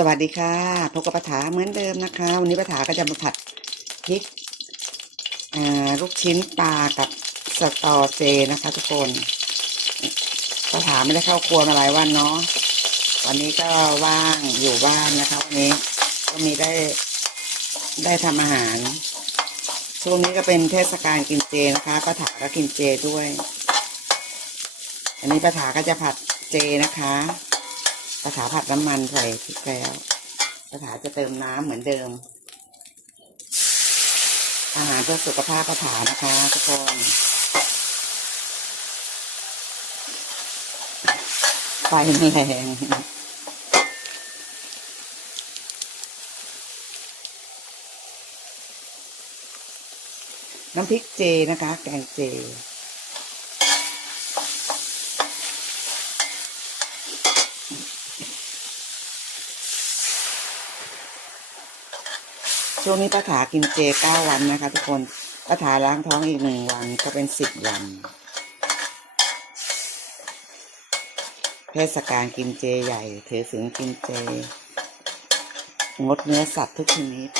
สวัสดีค่ะพบกับปะถาเหมือนเดิมนะคะ วันนี้ปะถาก็จะมาผัดพริกลูกชิ้นปลากับสตอเจนะคะ ทุกคนปะถาไม่ได้เข้าครัวมาหลายวันเนาะวันนี้ก็ว่างอยู่บ้านนะคะวันนี้ก็มีได้ได้ทำอาหาร ช่วงนี้ก็เป็นเทศกาลกินเจนะคะปะถาก็กินเจด้วย อันนี้ปะถาก็จะผัดเจนะคะ ปะถาผัดน้ำมันใส่พริกแล้วปะถาจะเติมน้ำเหมือนเดิม อาหารเพื่อสุขภาพปะถานะคะทุกคนไฟมันแรงน้ำพริกเจนะคะ แกงเจ ช่วงนี้ป้าถากินเจเก้าวันนะคะ ทุกคนป้าถาล้างท้องอีกหนึ่งวันก็เป็นสิบวัน เทศกาลกินเจใหญ่ถือศีลกินเจ งดเนื้อสัตว์ทุกชนิด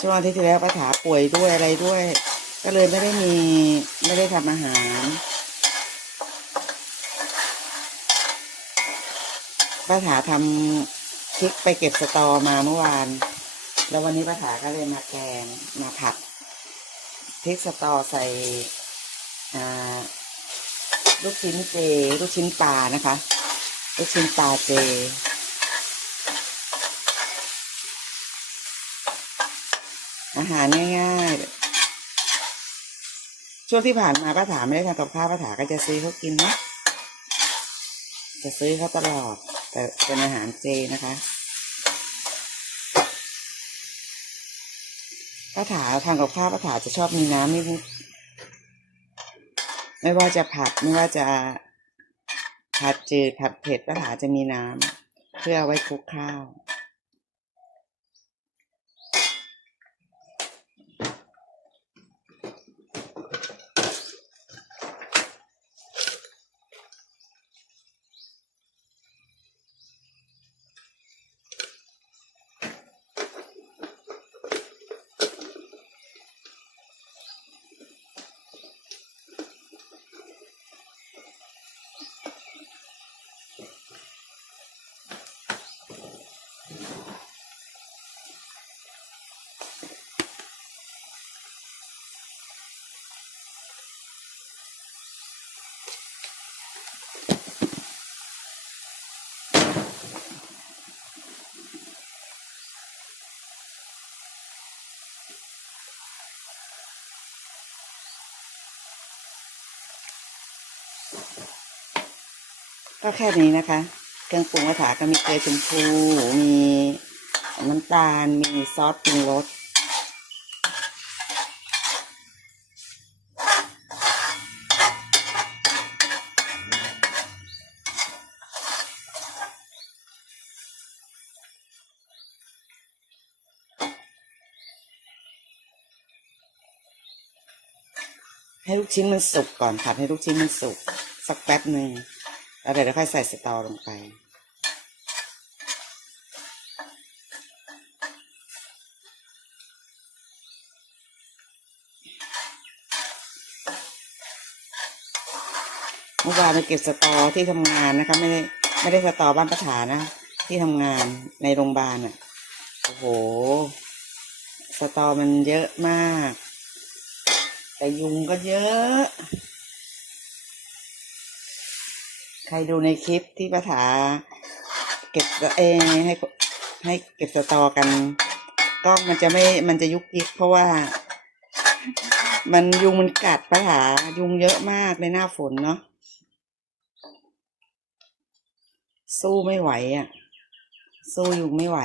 ช่วงอาที่ที่แล้วป้าถาป่วยด้วยอะไรด้วย ก็เลยไม่ได้มีไม่ได้ทำอาหาร ป้าถาทำพริกไปเก็บสตอมาเมื่อวาน แล้ววันนี้ป้าถาก็เลยมาแกงมาผัดพริกสตอใส่ลูกชิ้นเจ ลูกชิ้นปลานะคะ ลูกชิ้นปลาเจ อาหารง่ายๆ ช่วงที่ผ่านมาป้าถาไม่ได้ทำกับข้าวป้าถาก็จะซื้อเขากินนะ จะซื้อเขาตลอด แต่เป็นอาหารเจนะคะ ป้าถาทางกับข้าวป้าถาจะชอบมีน้ำนิดๆไม่ว่าจะผัดไม่ว่าจะผัดจืดผัดเผ็ดป้าถาจะมีน้ำเพื่ออไว้คลุกข้าว ก็แค่นี้นะคะ เครื่องปรุงกระถาก็มีเกลือชมพู มีน้ำตาล มีซอสปรุงรส ให้ลูกชิ้นมันสุกก่อนผัดให้ลูกชิ้นมันสุกสักแป๊บหนึ่งแล้วเดี๋ยวเราค่อยใส่สตอลงไป เมื่อวานไปเก็บสตอที่ทำงานนะคะ ไม่ได้ไม่ได้สตอบ้านประถานะ ที่ทำงานในโรงพยาบาลอะ โอ้โห สตอมันเยอะมาก แต่ยุงก็เยอะ ใครดูในคลิปที่ป้าถาเก็บเองให้ให้เก็บสตอกันกล้องมันจะไม่มันจะยุกยิกเพราะว่า มันยุงมันกัดป้าถายุงเยอะมากในหน้าฝนเนาะสู้ไม่ไหวอะ สู้ยุงไม่ไหว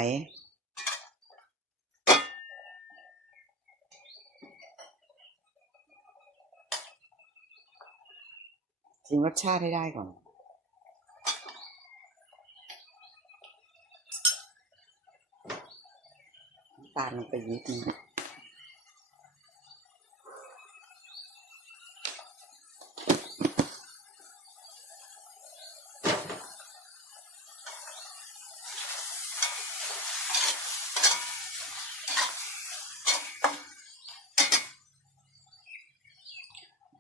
ชิมรสชาติให้ได้ก่อน ตาลลงไปนิดนึง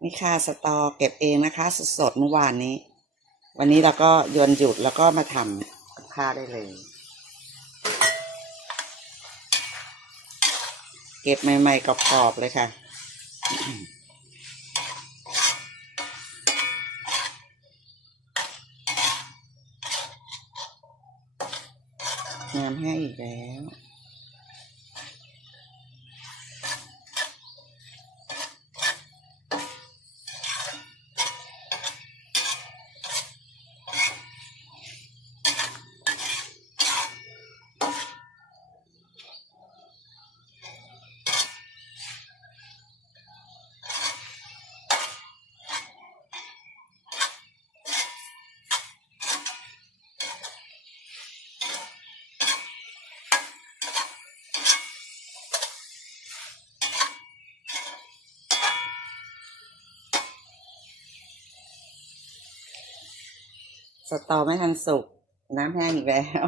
นี่ค่ะสตอเก็บเองนะคะ สดๆเมื่อวานนี้ วันนี้เราก็ยวนหยุดแล้วก็มาทำกับข้าวได้เลย เก็บใหม่ๆกรอบๆเลยค่ะน้ำให้อีกแล้ว สตอไม่ทันสุก น้ำแห้งอีกแล้ว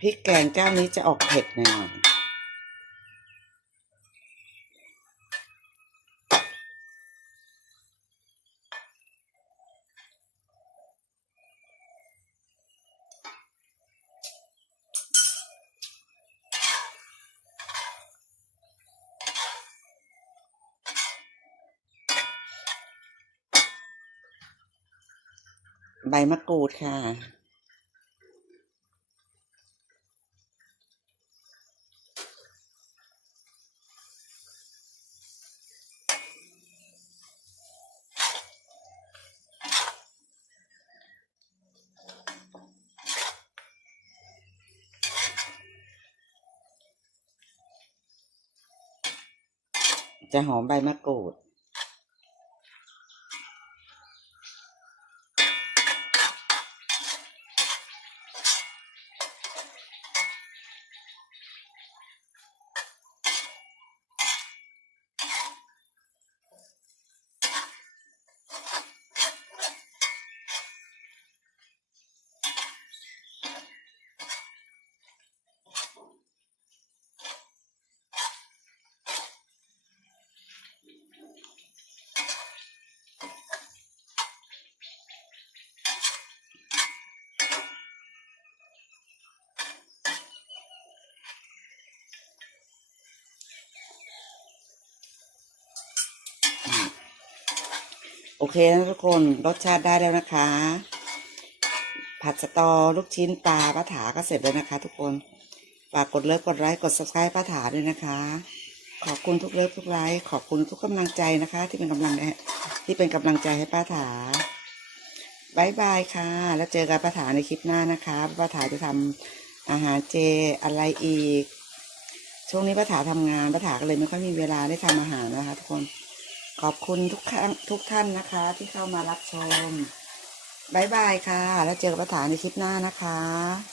พริกแกงเจ้านี้จะออกเผ็ดหน่อย ใบมะกรูดค่ะ จะหอมใบมะกรูด โอเคนะทุกคนรสชาติได้แล้วนะคะ ผัดสตอลูกชิ้นปลาป้าถาก็เสร็จแล้วนะคะ ทุกคนฝากกดเลิฟกดไลค์กด subscribe ป้าถาด้วยนะคะ ขอบคุณทุกเลิฟทุกไลค์ขอบคุณทุกกำลังใจนะคะ ที่เป็นกำลังที่เป็นกำลังใจให้ป้าถาบายบายค่ะ แล้วเจอกันป้าถาในคลิปหน้านะคะป้าถาจะทำอาหารเจอะไรอีก ช่วงนี้ป้าถาทำงานป้าถาก็เลยไม่ค่อยมีเวลาได้ทำอาหารนะคะ ทุกคน ขอบคุณทุกครั้งทุกท่านนะคะ ที่เข้ามารับชมบายบายค่ะ แล้วเจอกับป้าถาในคลิปหน้านะคะ